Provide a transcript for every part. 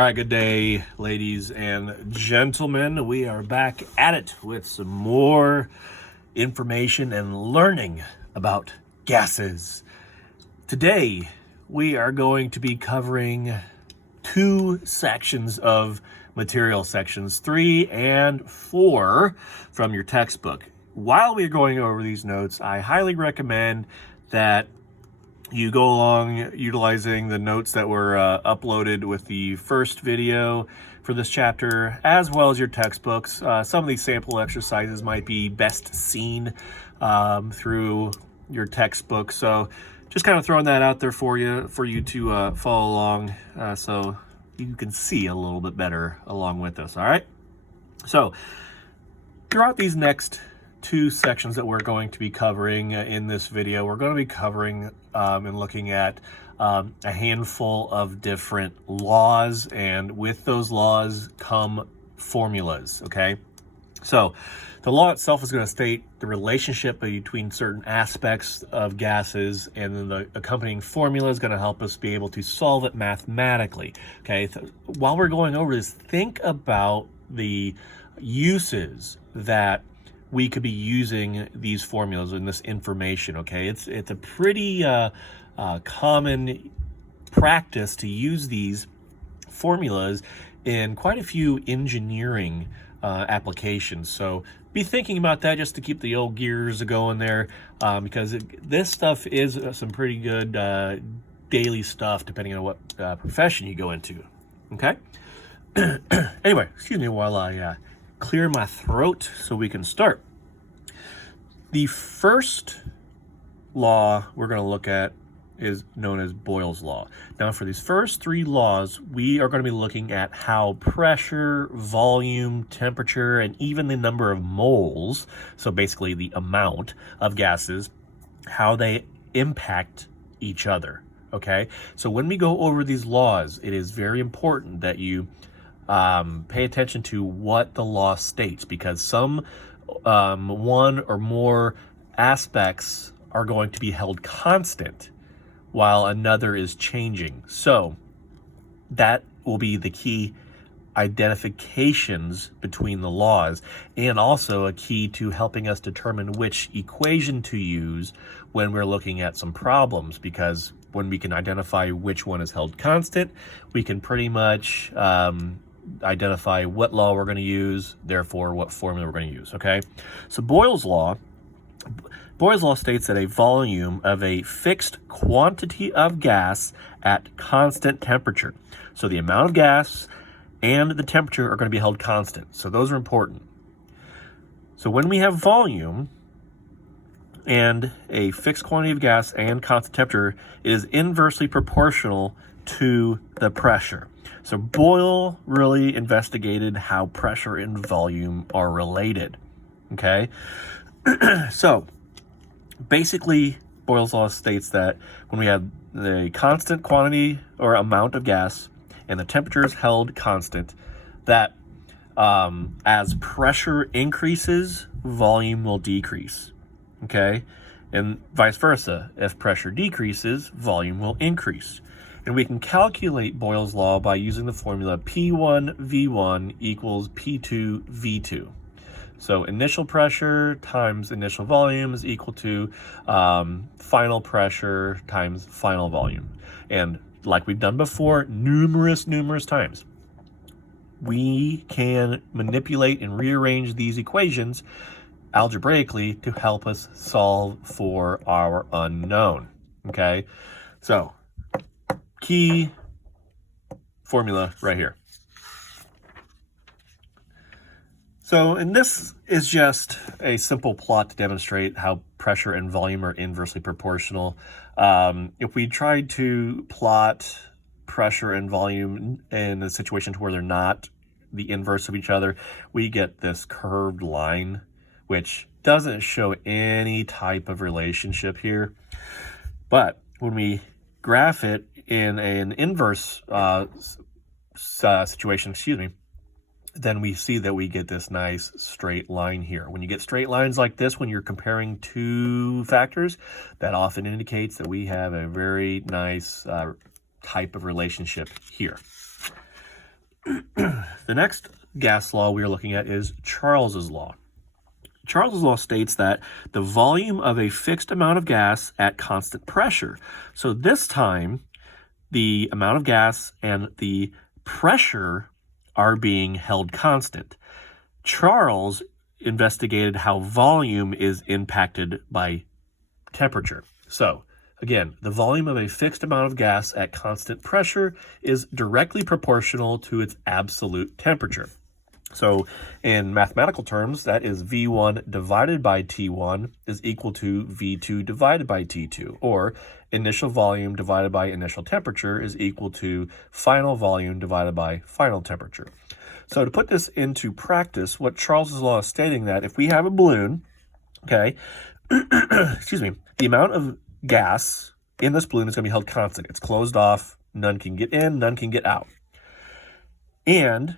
All right, good day, ladies and gentlemen. We are back at it with some more information and learning about gases. Today, we are going to be covering two sections of material, sections 3 and 4 from your textbook. While we're going over these notes, I highly recommend that you go along utilizing the notes that were uploaded with the first video for this chapter, as well as your textbooks. Some of these sample exercises might be best seen through your textbook. So just kind of throwing that out there for you to follow along so you can see a little bit better along with us, all right? So throughout these next two sections that we're going to be covering in this video, we're going to be covering and looking at a handful of different laws, and with those laws come formulas, okay? So the law itself is going to state the relationship between certain aspects of gases, and then the accompanying formula is going to help us be able to solve it mathematically, okay? So while we're going over this, think about the uses that we could be using these formulas and this information, okay? It's a pretty common practice to use these formulas in quite a few engineering applications. So be thinking about that just to keep the old gears going there, because this stuff is some pretty good daily stuff depending on what profession you go into, okay? Anyway, excuse me while I clear my throat so we can start. The first law we're going to look at is known as Boyle's law. Now, for these first three laws, we are going to be looking at how pressure, volume, temperature, and even the number of moles, so basically the amount of gases, how they impact each other, okay? So when we go over these laws, it is very important that you pay attention to what the law states, because some one or more aspects are going to be held constant while another is changing. So that will be the key identifications between the laws, and also a key to helping us determine which equation to use when we're looking at some problems, because when we can identify which one is held constant, we can pretty much identify what law we're going to use, therefore what formula we're going to use, okay? So Boyle's law states that a volume of a fixed quantity of gas at constant temperature. So the amount of gas and the temperature are going to be held constant. So those are important. So when we have volume and a fixed quantity of gas and constant temperature, it is inversely proportional to the pressure. So Boyle really investigated how pressure and volume are related, okay? So basically, Boyle's law states that when we have the constant quantity or amount of gas and the temperature is held constant, that as pressure increases, volume will decrease, okay? And vice versa. If pressure decreases, volume will increase. And we can calculate Boyle's law by using the formula P1V1 equals P2V2. So initial pressure times initial volume is equal to final pressure times final volume. And like we've done before, numerous times, we can manipulate and rearrange these equations algebraically to help us solve for our unknown, okay? So key formula right here. So, and this is just a simple plot to demonstrate how pressure and volume are inversely proportional. If we tried to plot pressure and volume in a situation where they're not the inverse of each other, we get this curved line, which doesn't show any type of relationship here. But when we graph it in an inverse situation, then we see that we get this nice straight line here. When you get straight lines like this, when you're comparing two factors, that often indicates that we have a very nice type of relationship here. The next gas law we are looking at is Charles's law. Charles's law states that the volume of a fixed amount of gas at constant pressure. So this time, the amount of gas and the pressure are being held constant. Charles investigated how volume is impacted by temperature. So again, the volume of a fixed amount of gas at constant pressure is directly proportional to its absolute temperature. So in mathematical terms, that is V1 divided by T1 is equal to V2 divided by T2, or initial volume divided by initial temperature is equal to final volume divided by final temperature. So to put this into practice, what Charles's law is stating that if we have a balloon, okay, excuse me, the amount of gas in this balloon is going to be held constant. It's closed off, none can get in, none can get out. And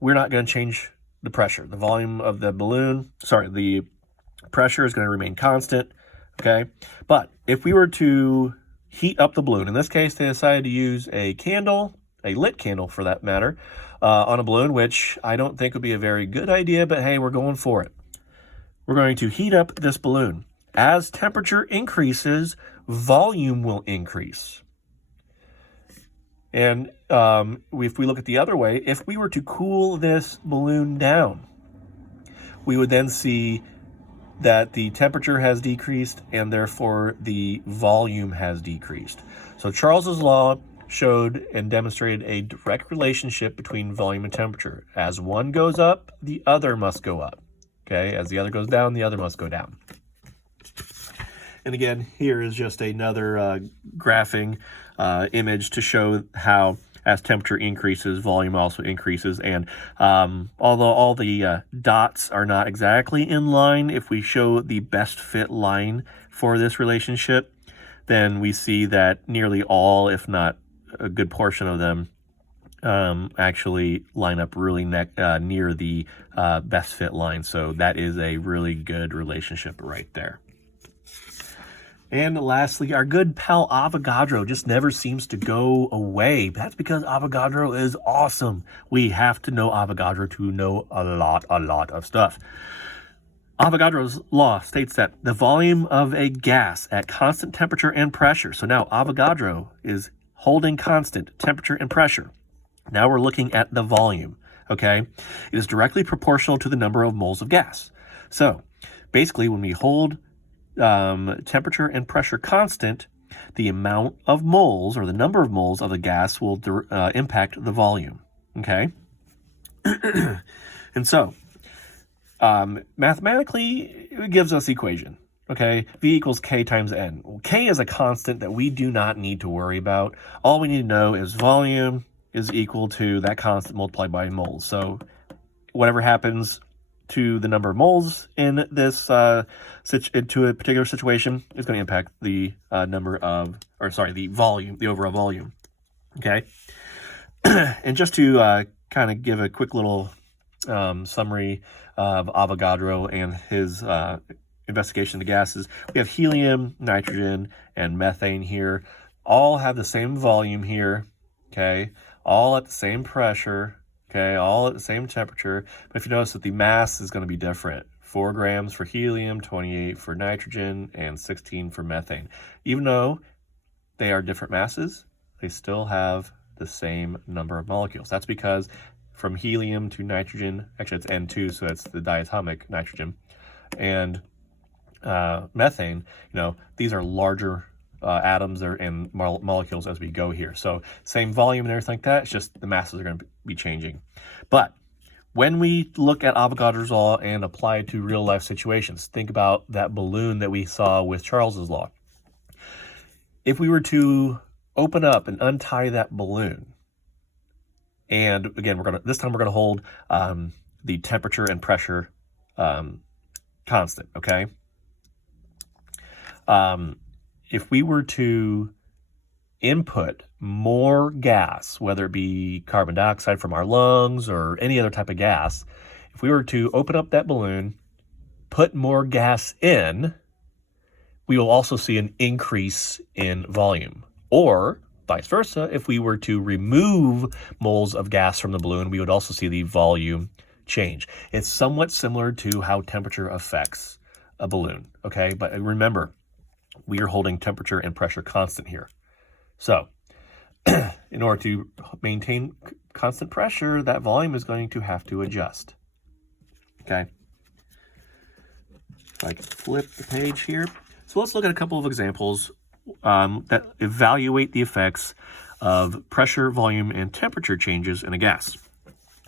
we're not going to change the pressure. The volume of the balloon, the pressure is going to remain constant, okay? But if we were to heat up the balloon, in this case, they decided to use a candle, a lit candle for that matter, on a balloon, which I don't think would be a very good idea, but hey, we're going for it. We're going to heat up this balloon. As temperature increases, volume will increase. And if we look at the other way, if we were to cool this balloon down, we would then see that the temperature has decreased and therefore the volume has decreased. So Charles's law showed and demonstrated a direct relationship between volume and temperature. As one goes up, the other must go up. Okay, as the other goes down, the other must go down. And again, here is just another graphing image to show how as temperature increases, volume also increases. And although all the dots are not exactly in line, if we show the best fit line for this relationship, then we see that nearly all, if not a good portion of them, actually line up really near the best fit line. So that is a really good relationship right there. And lastly, our good pal Avogadro just never seems to go away. That's because Avogadro is awesome. We have to know Avogadro to know a lot of stuff. Avogadro's law states that the volume of a gas at constant temperature and pressure. So now Avogadro is holding constant temperature and pressure. Now we're looking at the volume, okay? It is directly proportional to the number of moles of gas. So basically, when we hold temperature and pressure constant, the amount of moles or the number of moles of the gas will impact the volume, okay? And so mathematically, it gives us the equation, okay? V equals K times N. Well, K is a constant that we do not need to worry about. All we need to know is volume is equal to that constant multiplied by moles. So whatever happens to the number of moles in this into a particular situation is going to impact the the volume, the overall volume. Okay, and just to kind of give a quick little summary of Avogadro and his investigation of the gases, we have helium, nitrogen, and methane here. All have the same volume here. Okay, all at the same pressure. Okay, all at the same temperature, but if you notice that the mass is going to be different. 4 grams for helium, 28 for nitrogen, and 16 for methane. Even though they are different masses, they still have the same number of molecules. That's because from helium to nitrogen, actually it's N2, so that's the diatomic nitrogen, and methane, these are larger atoms and molecules as we go here. So same volume and everything like that, it's just the masses are going to be changing. But when we look at Avogadro's law and apply it to real life situations, think about that balloon that we saw with Charles's law. If we were to open up and untie that balloon, and again, this time we're gonna hold the temperature and pressure constant, okay? If we were to input more gas, whether it be carbon dioxide from our lungs or any other type of gas, if we were to open up that balloon, put more gas in, we will also see an increase in volume. Or vice versa, if we were to remove moles of gas from the balloon, we would also see the volume change. It's somewhat similar to how temperature affects a balloon, okay? But remember, we are holding temperature and pressure constant here. So in order to maintain constant pressure, that volume is going to have to adjust, okay? If I can flip the page here. So let's look at a couple of examples that evaluate the effects of pressure, volume, and temperature changes in a gas.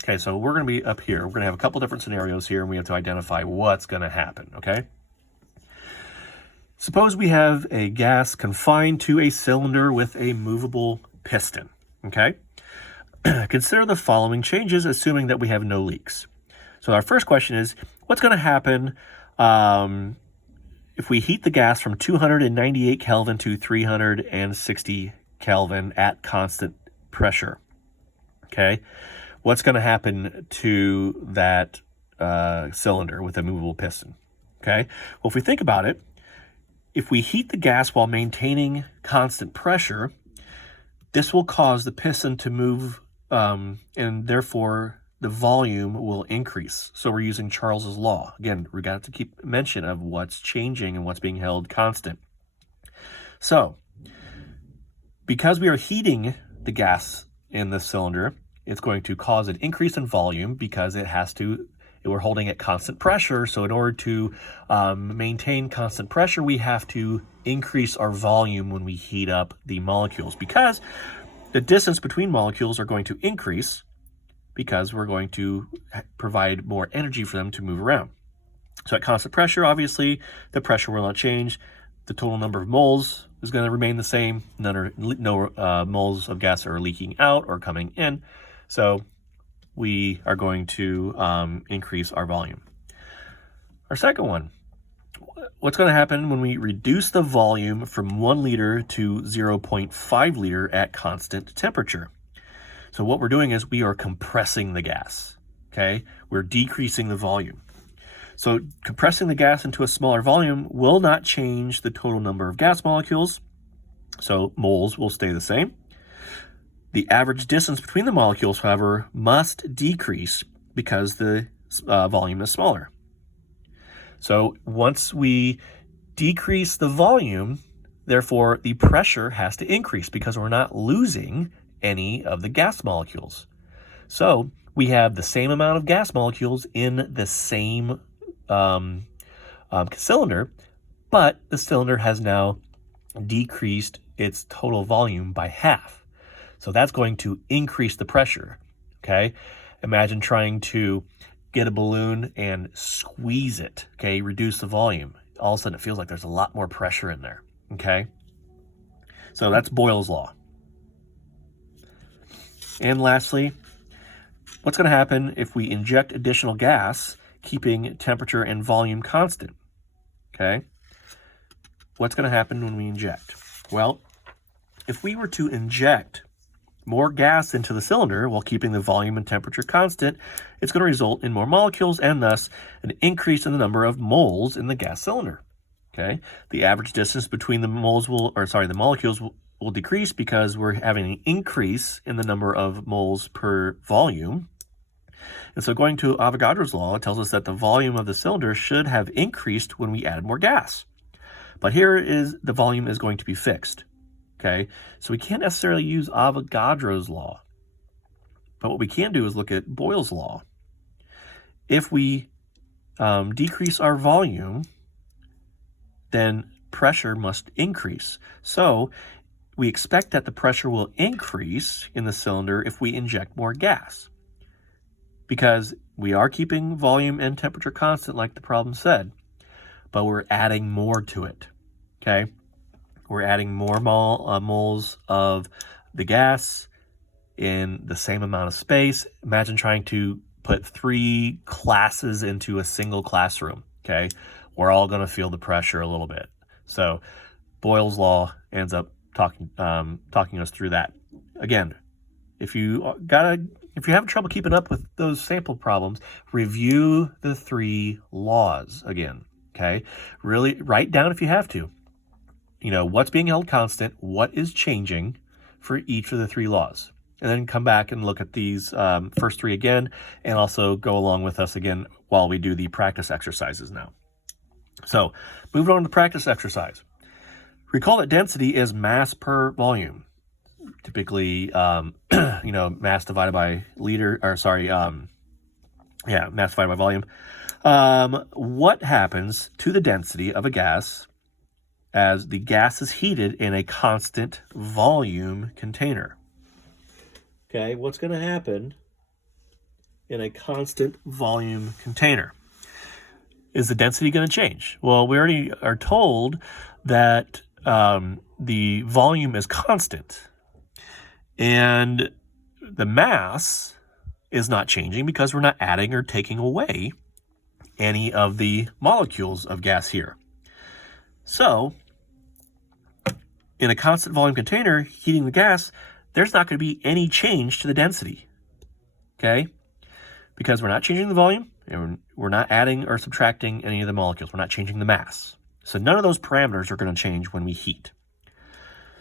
Okay, so we're going to be up here. We're going to have a couple different scenarios here, and we have to identify what's going to happen, okay? Suppose we have a gas confined to a cylinder with a movable piston, okay? Consider the following changes, assuming that we have no leaks. So our first question is, what's going to happen if we heat the gas from 298 Kelvin to 360 Kelvin at constant pressure, okay? What's going to happen to that cylinder with a movable piston, okay? Well, if we think about it, if we heat the gas while maintaining constant pressure, this will cause the piston to move, and therefore the volume will increase. So we're using Charles's law. Again, we got to keep mention of what's changing and what's being held constant. So because we are heating the gas in the cylinder, it's going to cause an increase in volume because we're holding at constant pressure. So in order to maintain constant pressure, we have to increase our volume when we heat up the molecules, because the distance between molecules are going to increase because we're going to provide more energy for them to move around. So at constant pressure, obviously, the pressure will not change. The total number of moles is going to remain the same. No moles of gas are leaking out or coming in. So we are going to increase our volume. Our second one, what's going to happen when we reduce the volume from 1 liter to 0.5 liter at constant temperature? So what we're doing is we are compressing the gas, okay? We're decreasing the volume. So compressing the gas into a smaller volume will not change the total number of gas molecules, so moles will stay the same. The average distance between the molecules, however, must decrease because the volume is smaller. So once we decrease the volume, therefore the pressure has to increase because we're not losing any of the gas molecules. So we have the same amount of gas molecules in the same cylinder, but the cylinder has now decreased its total volume by half. So that's going to increase the pressure, okay? Imagine trying to get a balloon and squeeze it, okay? Reduce the volume. All of a sudden it feels like there's a lot more pressure in there, okay? So that's Boyle's law. And lastly, what's going to happen if we inject additional gas, keeping temperature and volume constant, okay? What's going to happen when we inject? Well, if we were to inject more gas into the cylinder while keeping the volume and temperature constant, it's going to result in more molecules and thus an increase in the number of moles in the gas cylinder, okay? The average distance between the molecules will decrease because we're having an increase in the number of moles per volume. And so going to Avogadro's law, it tells us that the volume of the cylinder should have increased when we added more gas. But here is the volume is going to be fixed, okay? So we can't necessarily use Avogadro's law. But what we can do is look at Boyle's law. If we decrease our volume, then pressure must increase. So we expect that the pressure will increase in the cylinder if we inject more gas, because we are keeping volume and temperature constant like the problem said, but we're adding more to it, okay? We're adding more moles of the gas in the same amount of space. Imagine trying to put 3 classes into a single classroom, okay? We're all going to feel the pressure a little bit. So Boyle's law ends up talking us through that. Again, if you have trouble keeping up with those sample problems, review the 3 laws again, okay? Really write down if you have to. You know, what's being held constant, what is changing for each of the three laws. And then come back and look at these first three again, and also go along with us again while we do the practice exercises now. So moving on to the practice exercise. Recall that density is mass per volume. Typically, mass divided by mass divided by volume. What happens to the density of a gas as the gas is heated in a constant volume container? Okay, what's going to happen in a constant volume container? Is the density going to change? Well, we already are told that the volume is constant, and the mass is not changing because we're not adding or taking away any of the molecules of gas here. So, in a constant volume container, heating the gas, there's not going to be any change to the density, okay? Because we're not changing the volume, and we're not adding or subtracting any of the molecules. We're not changing the mass. So none of those parameters are going to change when we heat.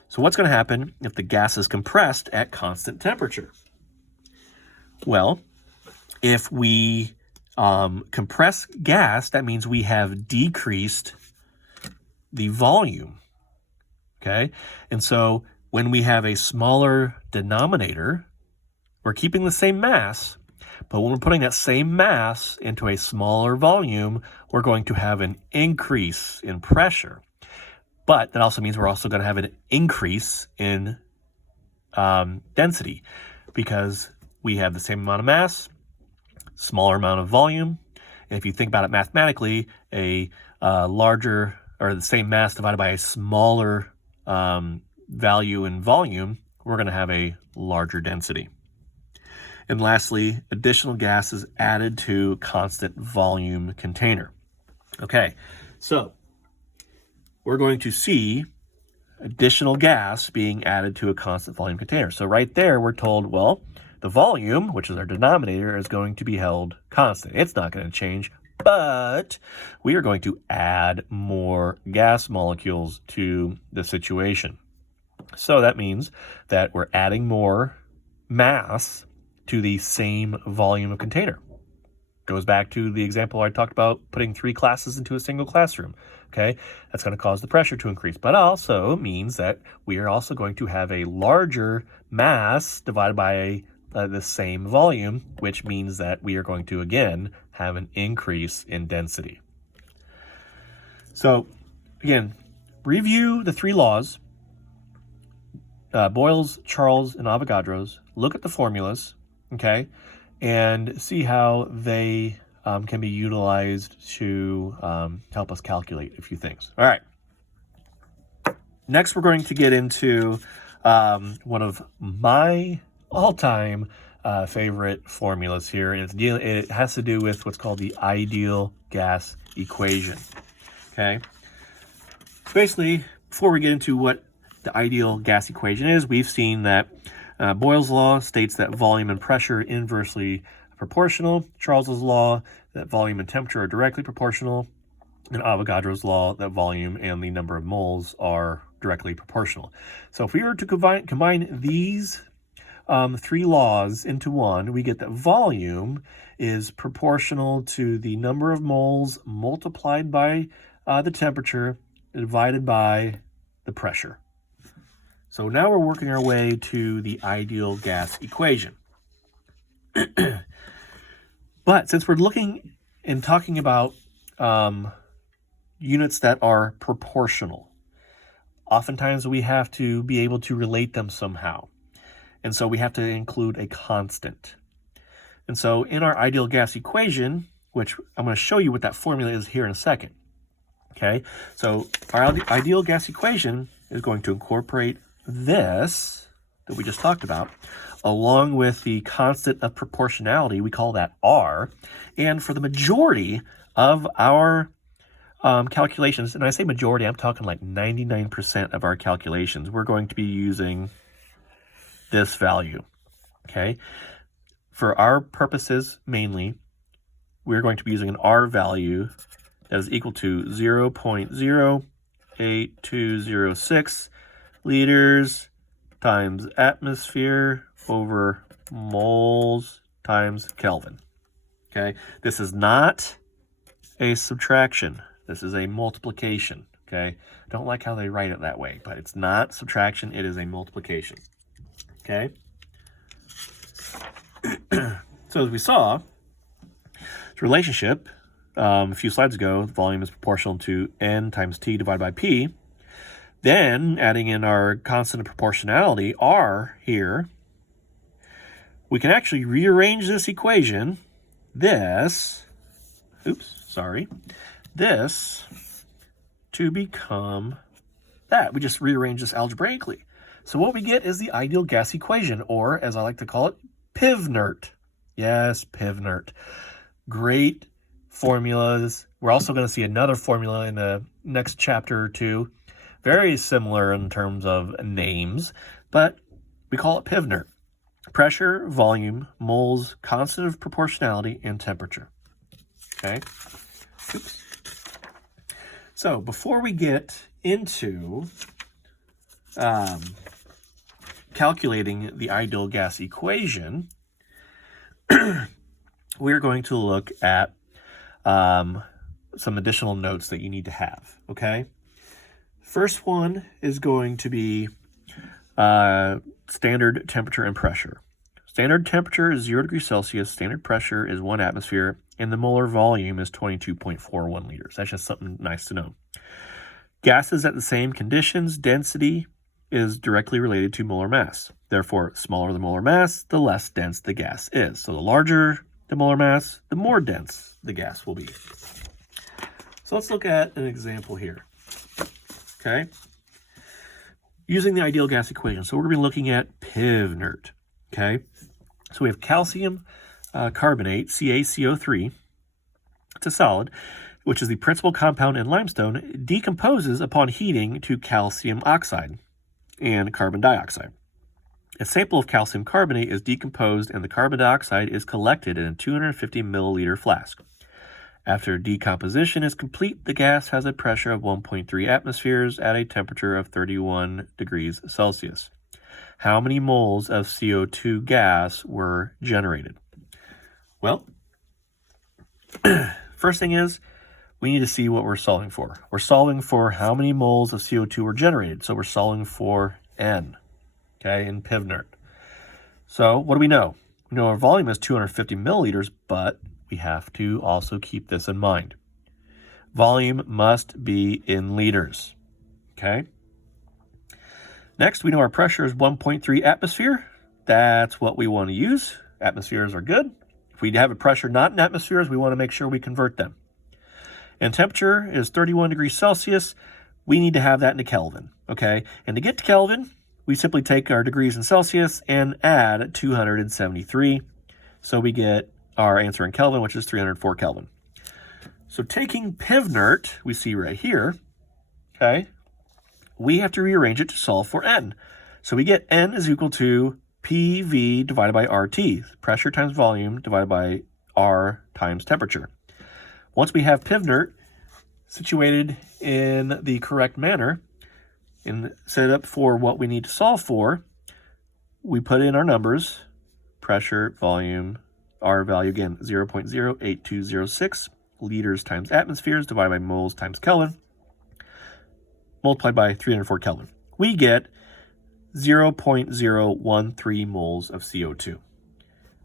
So what's going to happen if the gas is compressed at constant temperature? Well, if we compress gas, that means we have decreased the volume, okay? And so when we have a smaller denominator, we're keeping the same mass, but when we're putting that same mass into a smaller volume, we're going to have an increase in pressure. But that also means we're also going to have an increase in density, because we have the same amount of mass, smaller amount of volume. And if you think about it mathematically, a larger, or the same mass divided by a smaller value in volume, we're going to have a larger density. And lastly, additional gas is added to constant volume container. Okay, so we're going to see additional gas being added to a constant volume container. So right there, we're told, well, the volume, which is our denominator, is going to be held constant. It's not going to change, but we are going to add more gas molecules to the situation. So that means that we're adding more mass to the same volume of container. Goes back to the example I talked about, putting 3 classes into a single classroom. Okay, that's going to cause the pressure to increase, but also means that we are also going to have a larger mass divided by the same volume, which means that we are going to, again, have an increase in density. So, again, review the 3 laws, Boyle's, Charles, and Avogadro's. Look at the formulas, okay, and see how they can be utilized to help us calculate a few things. All right. Next, we're going to get into one of my all-time favorite formulas here. And it has to do with what's called the ideal gas equation. Okay. Basically, before we get into what the ideal gas equation is, we've seen that Boyle's law states that volume and pressure are inversely proportional. Charles's law that volume and temperature are directly proportional. And Avogadro's law that volume and the number of moles are directly proportional. So if we were to combine these 3 laws into one, we get that volume is proportional to the number of moles multiplied by the temperature divided by the pressure. So now we're working our way to the ideal gas equation. But since we're looking and talking about units that are proportional, oftentimes we have to be able to relate them somehow. And so we have to include a constant. And so in our ideal gas equation, which I'm going to show you what that formula is here in a second. Okay, so our ideal gas equation is going to incorporate this that we just talked about, along with the constant of proportionality, we call that R. And for the majority of our calculations, and I say majority, I'm talking like 99% of our calculations, we're going to be using this value, okay? For our purposes, mainly, we're going to be using an R value that is equal to 0.08206 liters times atmosphere over moles times Kelvin. Okay, this is not a subtraction. This is a multiplication. Okay, don't like how they write it that way, but it's not subtraction. It is a multiplication. Okay. So as we saw, the relationship a few slides ago, volume is proportional to N times T divided by P. Then adding in our constant of proportionality, R here, we can actually rearrange this equation, this to become that. We just rearrange this algebraically. So what we get is the ideal gas equation, or as I like to call it, PIV-NERT. Yes, PIV-NERT. Great formulas. We're also going to see another formula in the next chapter or two. Very similar in terms of names, but we call it PIV-NERT. Pressure, volume, moles, constant of proportionality, and temperature. Okay? Oops. So before we get into calculating the ideal gas equation, we're going to look at some additional notes that you need to have, okay? First one is going to be standard temperature and pressure. Standard temperature is 0 degrees Celsius, standard pressure is 1 atmosphere, and the molar volume is 22.41 liters. That's just something nice to know. Gases at the same conditions, density is directly related to molar mass. Therefore, smaller the molar mass, the less dense the gas is. So the larger the molar mass, the more dense the gas will be. So let's look at an example here. Okay? Using the ideal gas equation. So we're going to be looking at PIV-NERT. Okay? So we have calcium carbonate, CaCO3. It's a solid, which is the principal compound in limestone, decomposes upon heating to calcium oxide and carbon dioxide. A sample of calcium carbonate is decomposed and the carbon dioxide is collected in a 250 milliliter flask. After decomposition is complete, the gas has a pressure of 1.3 atmospheres at a temperature of 31 degrees Celsius. How many moles of CO2 gas were generated? Well, first thing is, we need to see what we're solving for. We're solving for how many moles of CO2 were generated. So we're solving for N, okay, in PIV-NERT. So what do we know? We know our volume is 250 milliliters, but we have to also keep this in mind. Volume must be in liters, okay? Next, we know our pressure is 1.3 atmosphere. That's what we want to use. Atmospheres are good. If we have a pressure not in atmospheres, we want to make sure we convert them. And temperature is 31 degrees Celsius. We need to have that into Kelvin, okay? And to get to Kelvin, we simply take our degrees in Celsius and add 273. So we get our answer in Kelvin, which is 304 Kelvin. So taking PIV-NERT, we see right here, okay, we have to rearrange it to solve for N. So we get N is equal to PV divided by RT, pressure times volume divided by R times temperature. Once we have PIV-NERT situated in the correct manner and set up for what we need to solve for, we put in our numbers, pressure, volume, R value again, 0.08206 liters times atmospheres divided by moles times Kelvin, multiplied by 304 Kelvin. We get 0.013 moles of CO2.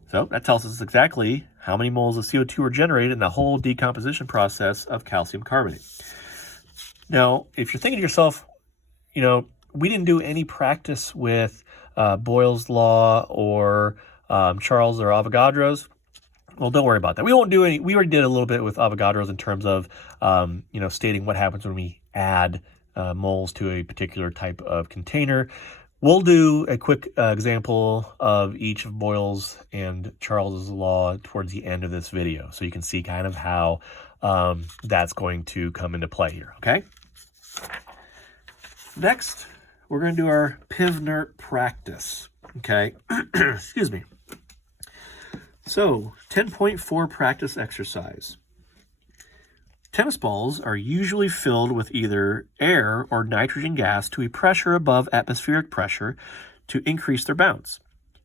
So that tells us exactly how many moles of CO2 were generated in the whole decomposition process of calcium carbonate. Now, if you're thinking to yourself, you know, we didn't do any practice with Boyle's law or Charles or Avogadro's. Well, don't worry about that. We won't do any. We already did a little bit with Avogadro's in terms of, stating what happens when we add moles to a particular type of container. We'll do a quick example of each of Boyle's and Charles's law towards the end of this video, so you can see kind of how that's going to come into play here, okay? Next, we're going to do our PIV-NERT practice, okay? Excuse me. So, 10.4 practice exercise. Tennis balls are usually filled with either air or nitrogen gas to a pressure above atmospheric pressure to increase their bounce.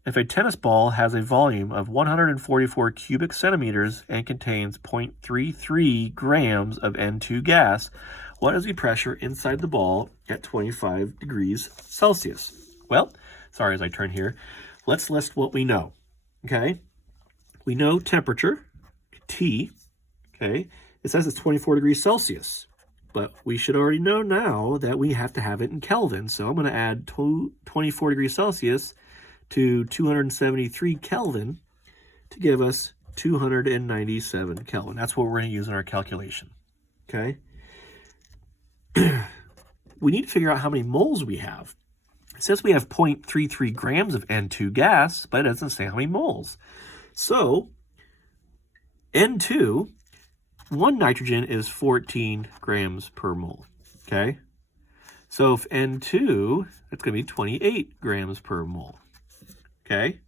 If a tennis ball has a volume of 144 cubic centimeters and contains 0.33 grams of N2 gas, what is the pressure inside the ball at 25 degrees Celsius? Well, sorry as I turn here, let's list what we know, okay? We know temperature, T, okay? It says it's 24 degrees Celsius, but we should already know now that we have to have it in Kelvin. So I'm going to add 24 degrees Celsius to 273 Kelvin to give us 297 Kelvin. That's what we're going to use in our calculation, okay? We need to figure out how many moles we have. It says we have 0.33 grams of N2 gas, but it doesn't say how many moles. So N2, one nitrogen is 14 grams per mole, okay? So if N2, that's going to be 28 grams per mole, okay?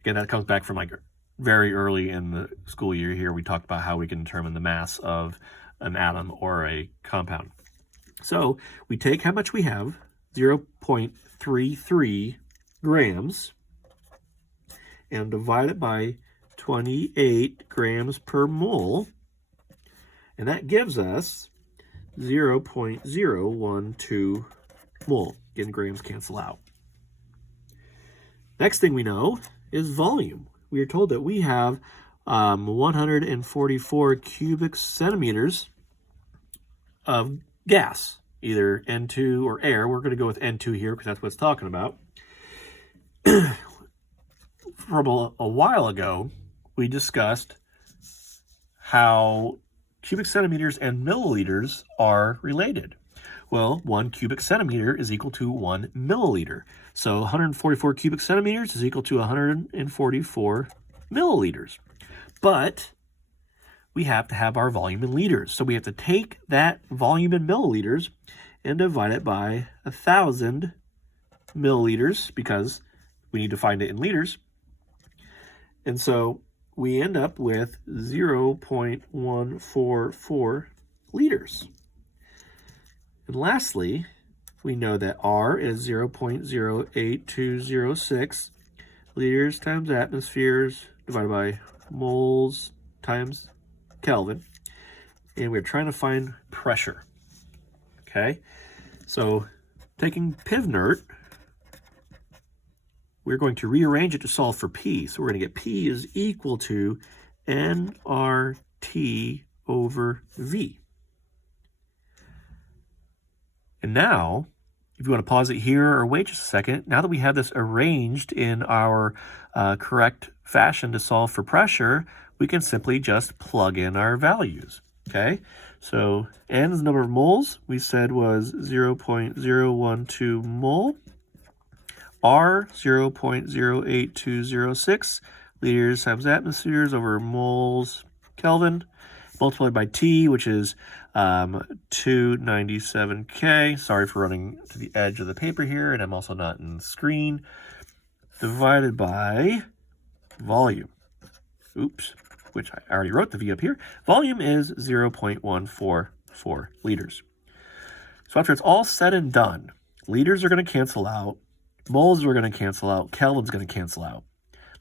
Again, that comes back from like very early in the school year here. We talked about how we can determine the mass of an atom or a compound. So we take how much we have, 0.33 grams, and divide it by 28 grams per mole, and that gives us 0.012 mole. Again, grams cancel out. Next thing we know is volume. We are told that we have 144 cubic centimeters of gas, either N2 or air. We're going to go with N2 here because that's what it's talking about. From a while ago, we discussed how cubic centimeters and milliliters are related. Well, 1 cubic centimeter is equal to 1 milliliter. So 144 cubic centimeters is equal to 144 milliliters. But we have to have our volume in liters. So we have to take that volume in milliliters and divide it by 1,000 milliliters because we need to find it in liters. And so we end up with 0.144 liters. And lastly, we know that R is 0.08206 liters times atmospheres divided by moles times Kelvin. And we're trying to find pressure. Okay, so taking PivNert, we're going to rearrange it to solve for P. So we're going to get P is equal to nRT over V. And now, if you want to pause it here or wait just a second, now that we have this arranged in our correct fashion to solve for pressure, we can simply just plug in our values, okay? So N is the number of moles, we said was 0.012 mole. R, 0.08206 liters times atmospheres over moles Kelvin, multiplied by T, which is 297 K. Sorry for running to the edge of the paper here, and I'm also not in the screen. Divided by volume. Oops, which I already wrote the V up here. Volume is 0.144 liters. So after it's all said and done, liters are going to cancel out, moles are going to cancel out, Kelvin's going to cancel out,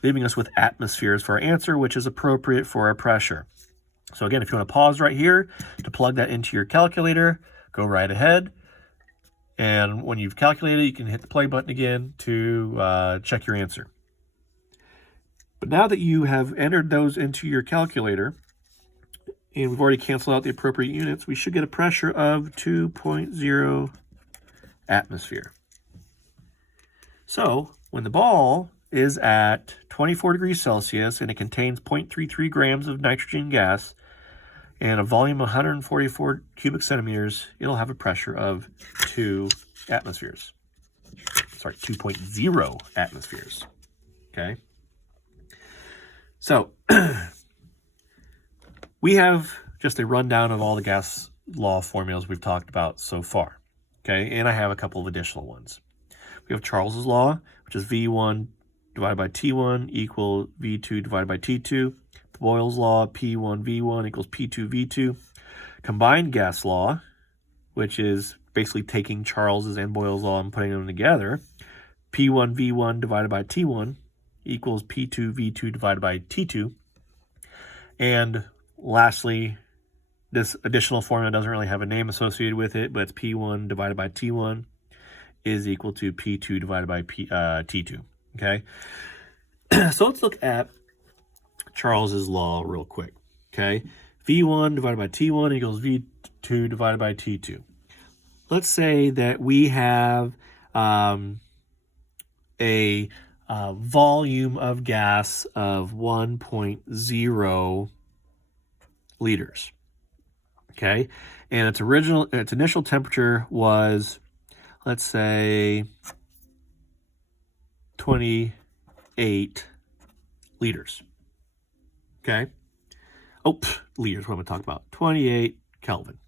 leaving us with atmospheres for our answer, which is appropriate for our pressure. So again, if you want to pause right here to plug that into your calculator, go right ahead. And when you've calculated, you can hit the play button again to check your answer. But now that you have entered those into your calculator, and we've already canceled out the appropriate units, we should get a pressure of 2.0 atmosphere. So when the ball is at 24 degrees Celsius and it contains 0.33 grams of nitrogen gas and a volume of 144 cubic centimeters, it'll have a pressure of 2 atmospheres. Sorry, 2.0 atmospheres. Okay. So we have just a rundown of all the gas law formulas we've talked about so far. Okay, and I have a couple of additional ones. We have Charles's law, which is V1 divided by T1 equal V2 divided by T2. Boyle's law, P1V1 equals P2V2. Combined gas law, which is basically taking Charles's and Boyle's law and putting them together. P1V1 divided by T1 equals P2V2 divided by T2. And lastly, this additional formula doesn't really have a name associated with it, but it's P1 divided by T1 is equal to P2 divided by T2, okay? So let's look at Charles's law real quick, okay? V1 divided by T1 equals V2 divided by T2. Let's say that we have a volume of gas of 1.0 liters, okay? And its initial temperature was, let's say, 28 liters, okay? Oh, liters, what am I talking about? 28 Kelvin.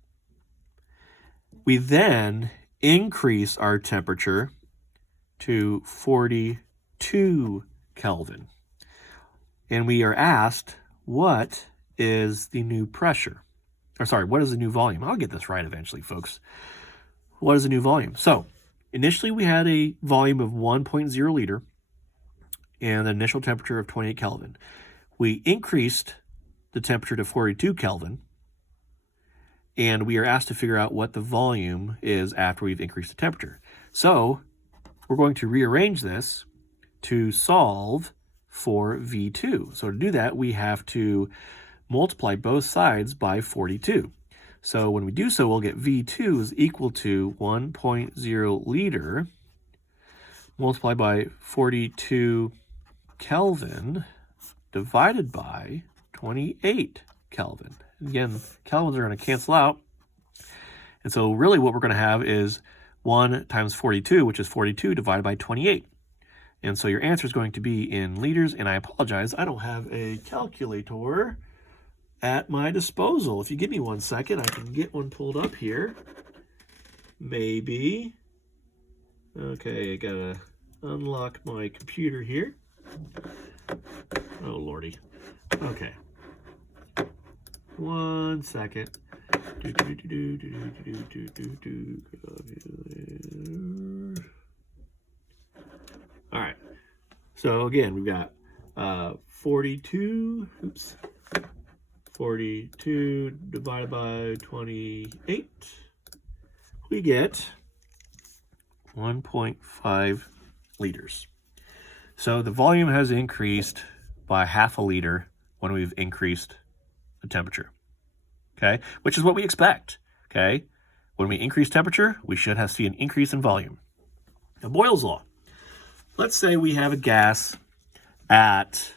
We then increase our temperature to 42 Kelvin. And we are asked, what is the new pressure? Or sorry, what is the new volume? I'll get this right eventually, folks. What is the new volume? So initially we had a volume of 1.0 liter and an initial temperature of 28 Kelvin. We increased the temperature to 42 Kelvin, and we are asked to figure out what the volume is after we've increased the temperature. So we're going to rearrange this to solve for V2. So to do that, we have to multiply both sides by 42. So when we do so, we'll get V2 is equal to 1.0 liter multiplied by 42 Kelvin divided by 28 Kelvin. Again, Kelvins are going to cancel out. And so really what we're going to have is 1 times 42, which is 42 divided by 28. And so your answer is going to be in liters. And I apologize, I don't have a calculator at my disposal. If you give me 1 second, I can get one pulled up here. Maybe. Okay, I gotta unlock my computer here. Oh, Lordy. Okay. 1 second. All right. So again, we've got 42 divided by 28. We get 1.5 liters. So the volume has increased by half a liter when we've increased the temperature, okay? Which is what we expect, okay? When we increase temperature, we should see an increase in volume. Now, Boyle's law. Let's say we have a gas at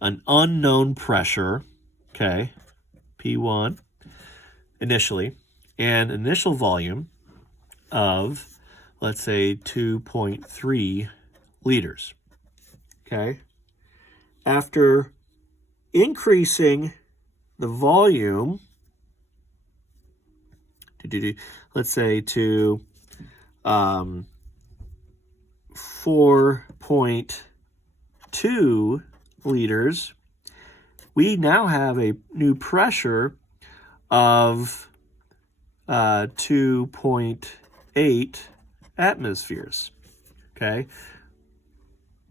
an unknown pressure, okay, P1 initially, and initial volume of, let's say, 2.3 liters, okay? After increasing the volume, let's say to 4.2 liters, we now have a new pressure of 2.8 atmospheres, okay?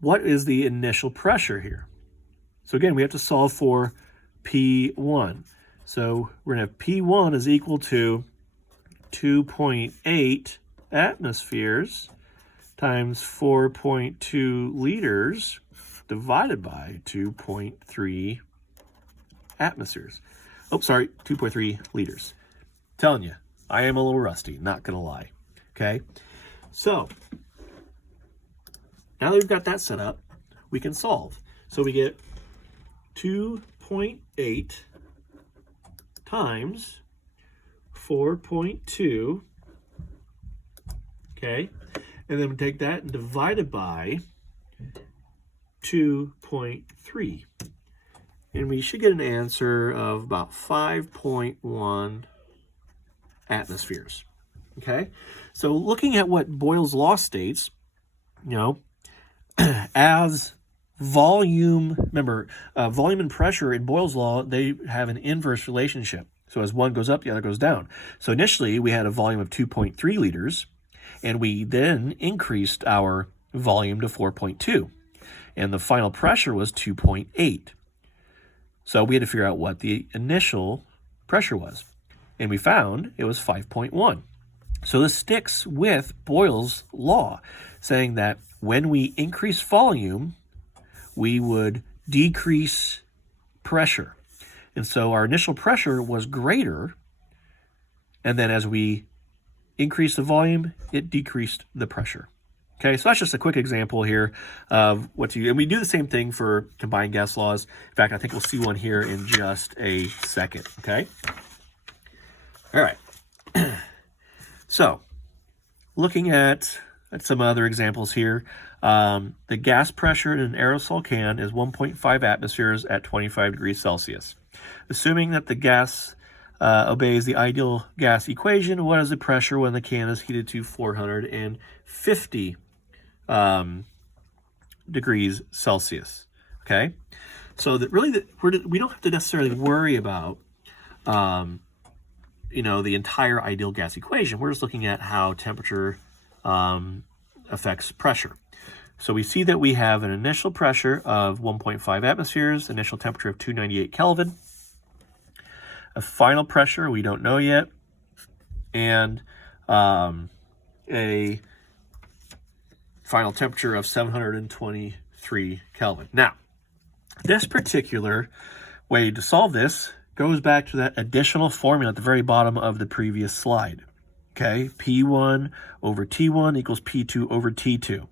What is the initial pressure here? So again, we have to solve for P1. So we're going to have P1 is equal to 2.8 atmospheres times 4.2 liters divided by 2.3 atmospheres. Oh, sorry, 2.3 liters. Telling you, I am a little rusty, not going to lie. Okay, so now that we've got that set up, we can solve. So we get 2.8 times 4.2, okay? And then we take that and divide it by 2.3. And we should get an answer of about 5.1 atmospheres, okay? So looking at what Boyle's law states, you know, as volume, remember, volume and pressure in Boyle's law, they have an inverse relationship. So as one goes up, the other goes down. So initially we had a volume of 2.3 liters, and we then increased our volume to 4.2, and the final pressure was 2.8. So we had to figure out what the initial pressure was, and we found it was 5.1. So this sticks with Boyle's law, saying that when we increase volume, we would decrease pressure. And so our initial pressure was greater, and then as we increased the volume, it decreased the pressure. Okay, so that's just a quick example here of what to use. And we do the same thing for combined gas laws. In fact, I think we'll see one here in just a second, okay? All right. So, looking at some other examples here, the gas pressure in an aerosol can is 1.5 atmospheres at 25 degrees Celsius. Assuming that the gas obeys the ideal gas equation, what is the pressure when the can is heated to 450 degrees Celsius? Okay, so that really we don't have to necessarily worry about the entire ideal gas equation. We're just looking at how temperature affects pressure. So we see that we have an initial pressure of 1.5 atmospheres, initial temperature of 298 Kelvin, a final pressure we don't know yet, and a final temperature of 723 Kelvin. Now, this particular way to solve this goes back to that additional formula at the very bottom of the previous slide. Okay, P1 over T1 equals P2 over T2.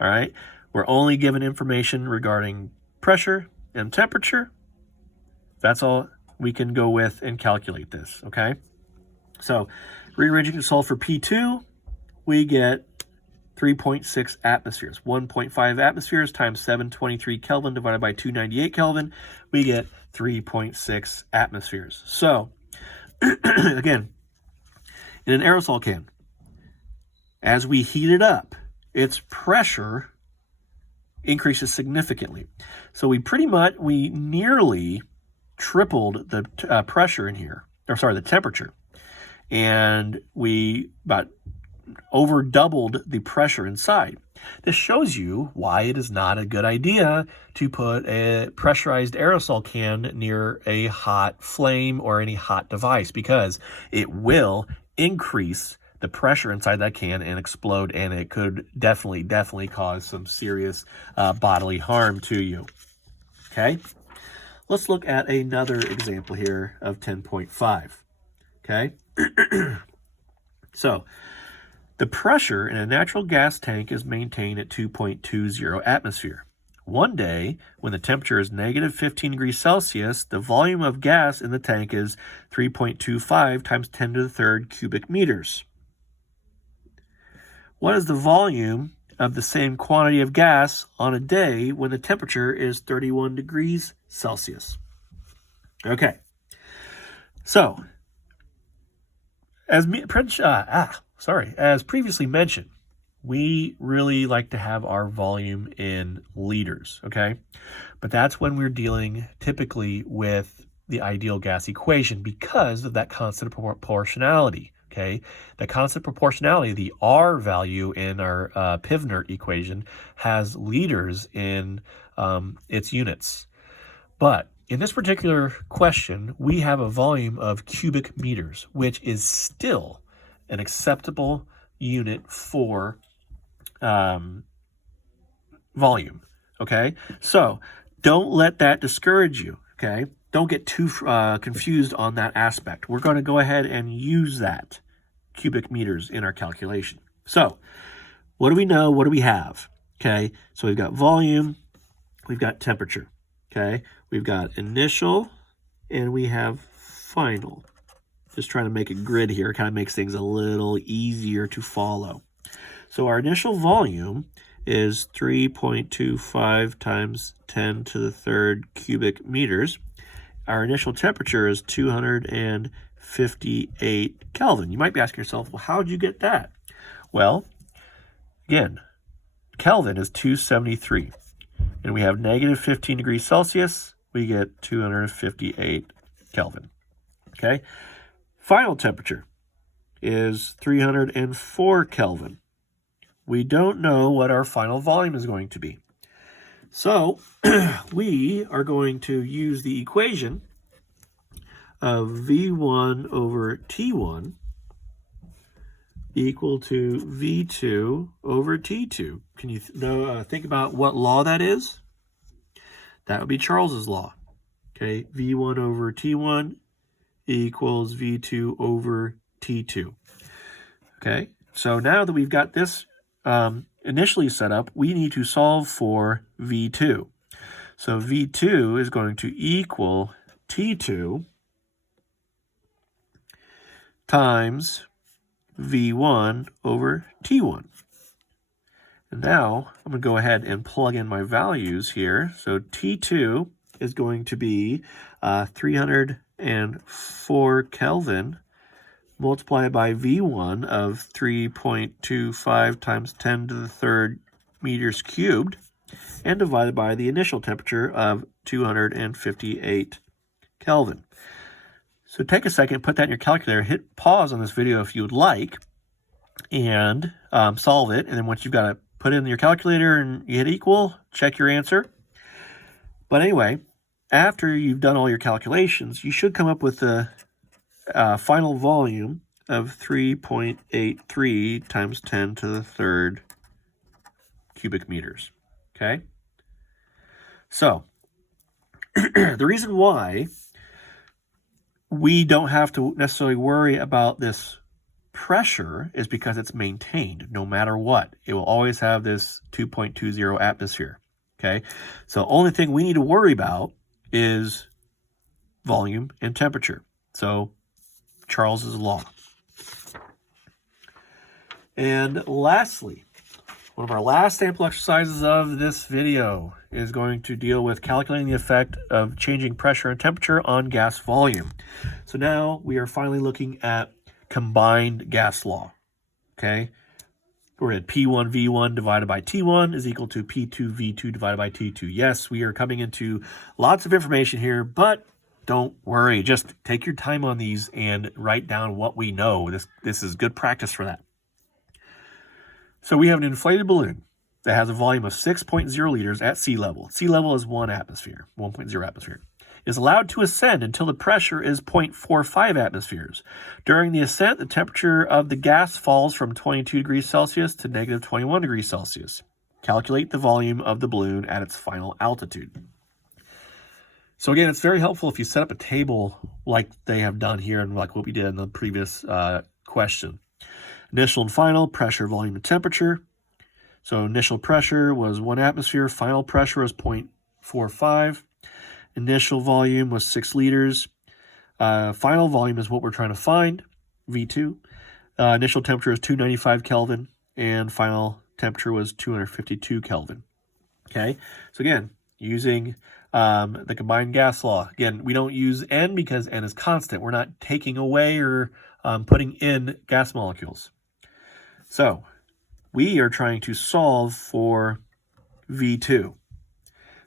All right, we're only given information regarding pressure and temperature. That's all we can go with and calculate this, okay? So, rearranging to solve for P2, we get 3.6 atmospheres. 1.5 atmospheres times 723 Kelvin divided by 298 Kelvin, we get 3.6 atmospheres. So, again, in an aerosol can, as we heat it up, its pressure increases significantly. So we nearly tripled the pressure in here, the temperature, and we about over doubled the pressure inside. This shows you why it is not a good idea to put a pressurized aerosol can near a hot flame or any hot device, because it will increase the pressure inside that can and explode, and it could definitely cause some serious bodily harm to you. Okay, let's look at another example here of 10.5. Okay, so the pressure in a natural gas tank is maintained at 2.20 atmosphere. One day, when the temperature is negative 15 degrees Celsius, the volume of gas in the tank is 3.25 times 10 to the third cubic meters. What is the volume of the same quantity of gas on a day when the temperature is 31 degrees Celsius? Okay, so as previously mentioned, we really like to have our volume in liters, okay? But that's when we're dealing typically with the ideal gas equation because of that constant proportionality, okay? The constant proportionality, the R value in our Pivnert equation, has liters in its units. But in this particular question, we have a volume of cubic meters, which is still an acceptable unit for volume, okay? So don't let that discourage you, okay? Don't get too confused on that aspect. We're going to go ahead and use that cubic meters in our calculation. So what do we know? What do we have? Okay, so we've got volume, we've got temperature, okay? We've got initial, and we have final. Just trying to make a grid here. It kind of makes things a little easier to follow. So our initial volume is 3.25 times 10 to the third cubic meters. Our initial temperature is 258 Kelvin. You might be asking yourself, well, how did you get that? Well, again, Kelvin is 273. And we have negative 15 degrees Celsius. We get 258 Kelvin. Okay? Final temperature is 304 Kelvin. we don't know what our final volume is going to be. So we are going to use the equation of V1 over T1 equal to V2 over T2. Can you think about what law that is? That would be Charles's law. Okay, V1 over T1 equals V2 over T2. Okay, so now that we've got this initially set up, we need to solve for V2. So V2 is going to equal T2 times V1 over T1. And now I'm going to go ahead and plug in my values here. So T2 is going to be 304 Kelvin multiplied by V1 of 3.25 times 10 to the third meters cubed and divided by the initial temperature of 258 Kelvin. So take a second, put that in your calculator, hit pause on this video if you would like, and solve it. And then once you've got it put in your calculator and you hit equal, check your answer. But anyway, after you've done all your calculations, you should come up with a final volume of 3.83 times 10 to the third cubic meters. Okay? So, the reason why we don't have to necessarily worry about this pressure is because it's maintained no matter what. It will always have this 2.20 atmosphere. Okay? So, only thing we need to worry about is volume and temperature. So, Charles's law. And lastly, one of our last sample exercises of this video is going to deal with calculating the effect of changing pressure and temperature on gas volume. So now we are finally looking at combined gas law. Okay? We're at P1V1 divided by T1 is equal to P2V2 divided by T2. Yes, we are coming into lots of information here, but don't worry. Just take your time on these and write down what we know. This is good practice for that. So we have an inflated balloon that has a volume of 6.0 liters at sea level. Sea level is 1 atmosphere, 1.0 atmosphere. Is allowed to ascend until the pressure is 0.45 atmospheres. During the ascent, the temperature of the gas falls from 22 degrees Celsius to negative 21 degrees Celsius. Calculate the volume of the balloon at its final altitude. So again, it's very helpful if you set up a table like they have done here and like what we did in the previous question. Initial and final pressure, volume, and temperature. So initial pressure was 1 atmosphere. Final pressure was 0.45. Initial volume was 6 liters. Final volume is what we're trying to find, V2. Initial temperature is 295 Kelvin, and final temperature was 252 Kelvin. Okay, so again, using the combined gas law. Again, we don't use N because N is constant. We're not taking away or putting in gas molecules. So we are trying to solve for V2.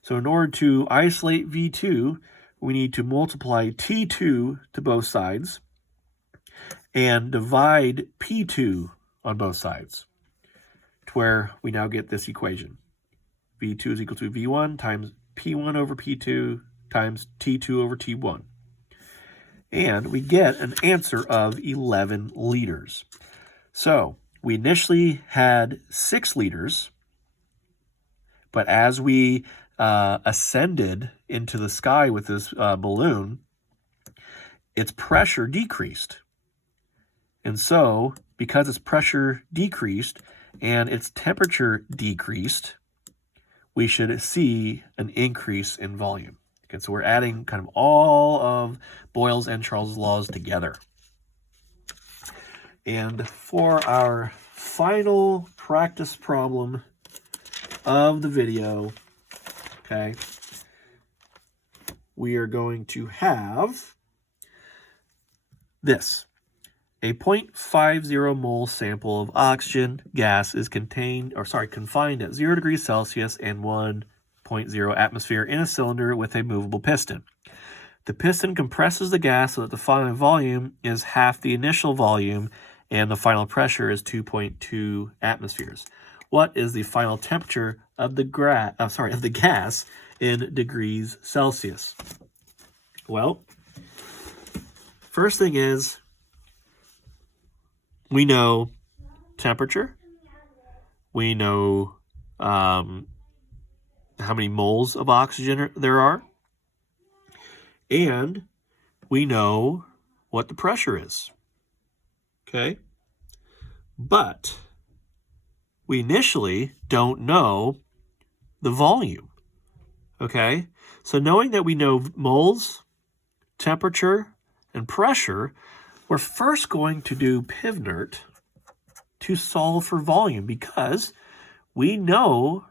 So in order to isolate V2, we need to multiply T2 to both sides and divide P2 on both sides to where we now get this equation. V2 is equal to V1 times P1 over P2 times T2 over T1. And we get an answer of 11 liters. So we initially had 6 liters, but as we ascended into the sky with this balloon, its pressure decreased. And so, because its pressure decreased and its temperature decreased, we should see an increase in volume. Okay, so we're adding kind of all of Boyle's and Charles's laws together. And for our final practice problem of the video, okay, we are going to have this. A 0.50 mole sample of oxygen gas is confined at 0 degrees Celsius and 1.0 atmosphere in a cylinder with a movable piston. The piston compresses the gas so that the final volume is half the initial volume and the final pressure is 2.2 atmospheres. what is the final temperature of the gas in degrees Celsius? Well, first thing is we know temperature. We know how many moles of oxygen there are. And we know what the pressure is. Okay? But we initially don't know the volume. Okay? So knowing that we know moles, temperature, and pressure, we're first going to do PivNert to solve for volume, because we know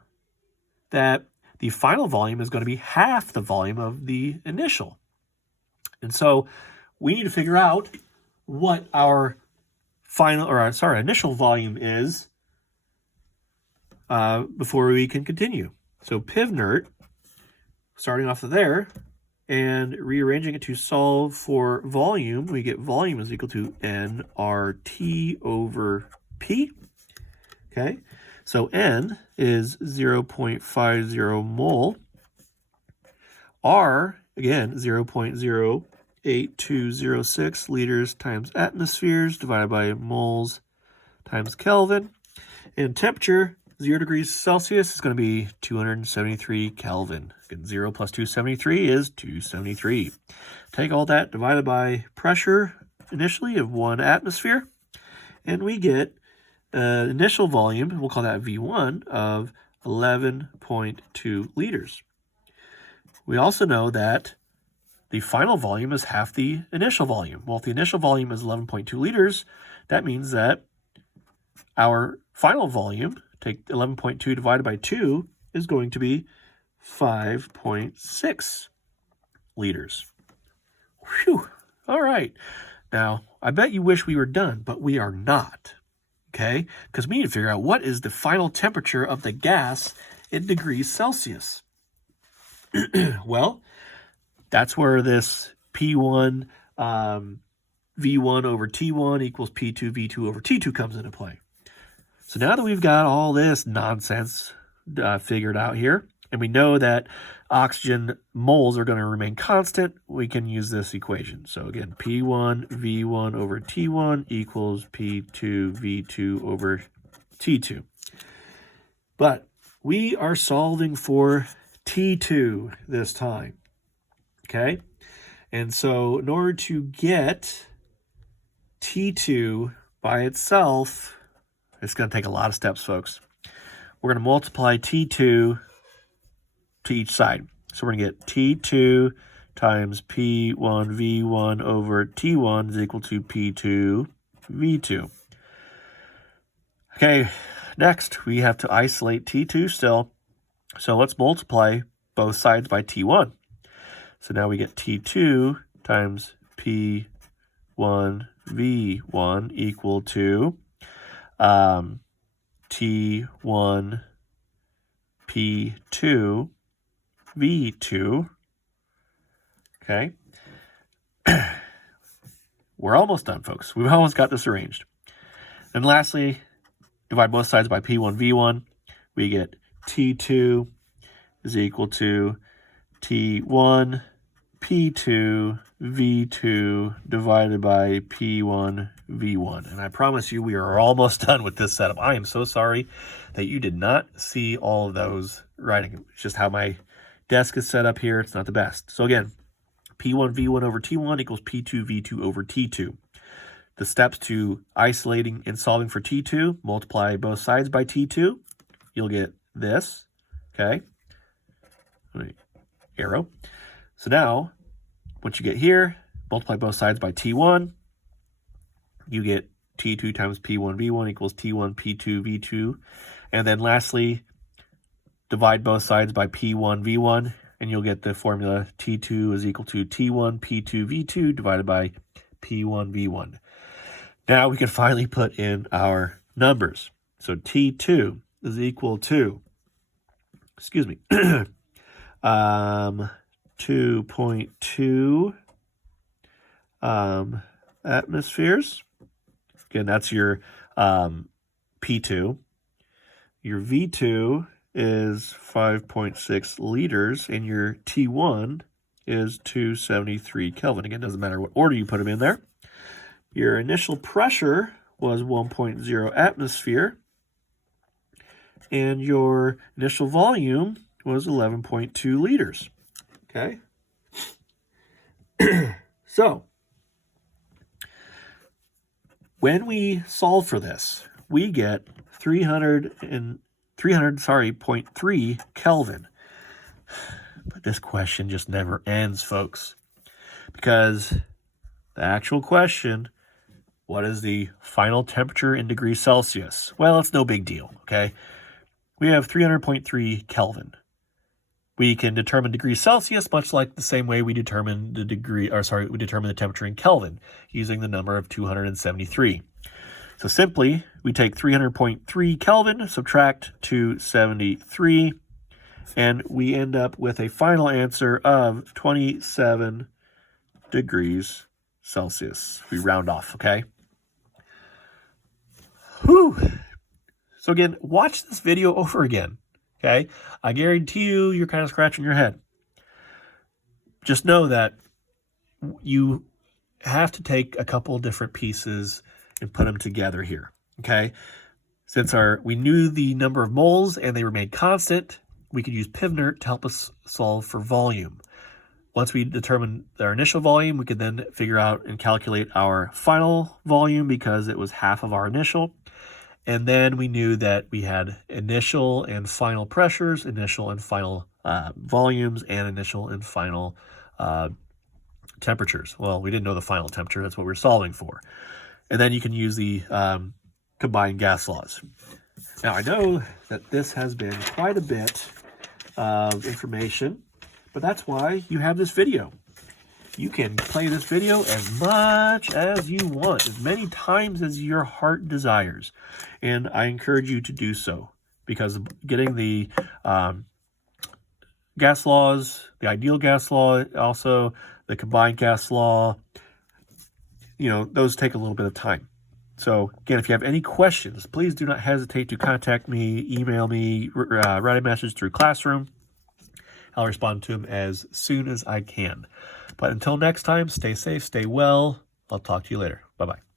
that the final volume is going to be half the volume of the initial. And so we need to figure out what our initial volume is before we can continue. So PivNert, starting off of there and rearranging it to solve for volume, we get volume is equal to nRT over P. Okay, so N is 0.50 mole. R, again, 0.08206 liters times atmospheres divided by moles times Kelvin. And temperature, 0 degrees Celsius, is going to be 273 Kelvin. Again, 0 plus 273 is 273. Take all that divided by pressure initially of 1 atmosphere, and we get initial volume, we'll call that V1, of 11.2 liters. We also know that the final volume is half the initial volume. Well, if the initial volume is 11.2 liters, that means that our final volume, take 11.2 divided by 2, is going to be 5.6 liters. Whew. All right. Now, I bet you wish we were done, but we are not. Okay? Because we need to figure out what is the final temperature of the gas in degrees Celsius. Well, that's where this P1 V1 over T1 equals P2 V2 over T2 comes into play. So now that we've got all this nonsense figured out here, and we know that oxygen moles are going to remain constant, we can use this equation. So again, P1 V1 over T1 equals P2 V2 over T2. But we are solving for T2 this time. Okay? And so in order to get T2 by itself, it's going to take a lot of steps, folks. We're going to multiply T2 to each side. So we're going to get T2 times P1 V1 over T1 is equal to P2 V2. Okay, next we have to isolate T2 still. So let's multiply both sides by T1. So now we get T2 times P1 V1 equal to T1 P2 V2. Okay. We're almost done, folks. We've almost got this arranged. And lastly, divide both sides by P1 V1. We get T2 is equal to T1 P2 V2 divided by P1 V1. And I promise you we are almost done with this setup. I am so sorry that you did not see all of those writing. It's just how my desk is set up here. It's not the best. So again, P1 V1 over T1 equals P2 V2 over T2. The steps to isolating and solving for T2, multiply both sides by T2. You'll get this. Okay. Arrow. So now, once you get here, multiply both sides by T1. You get T2 times P1 V1 equals T1 P2 V2. And then lastly, divide both sides by P1 V1, and you'll get the formula T2 is equal to T1 P2 V2 divided by P1 V1. Now we can finally put in our numbers. So T2 is equal to, 2.2 atmospheres. Again, that's your P2. your V2 is 5.6 liters, and your T1 is 273 Kelvin. Again, doesn't matter what order you put them in there. Your initial pressure was 1.0 atmosphere, and your initial volume was 11.2 liters. Okay? So, when we solve for this, we get 300.3 Kelvin. But this question just never ends, folks, because the actual question, what is the final temperature in degrees Celsius? Well, it's no big deal, okay? We have 300.3 Kelvin. We can determine degrees Celsius much like the same way we determine the temperature in Kelvin, using the number of 273. So simply, we take 300.3 Kelvin, subtract 273, and we end up with a final answer of 27 degrees Celsius. We round off, okay? Whew. So again, watch this video over again, okay? I guarantee you're kind of scratching your head. Just know that you have to take a couple different pieces and put them together here, okay? Since we knew the number of moles and they remained constant, we could use PivNert to help us solve for volume. Once we determine our initial volume, we could then figure out and calculate our final volume because it was half of our initial. And then we knew that we had initial and final pressures, initial and final volumes, and initial and final temperatures. Well, we didn't know the final temperature. That's what we're solving for. And then you can use the combined gas laws. Now, I know that this has been quite a bit of information, but that's why you have this video. You can play this video as much as you want, as many times as your heart desires. And I encourage you to do so, because getting the gas laws, the ideal gas law, also the combined gas law, those take a little bit of time. So again, if you have any questions, please do not hesitate to contact me, email me, write a message through Classroom. I'll respond to them as soon as I can. But until next time, stay safe, stay well. I'll talk to you later. Bye-bye.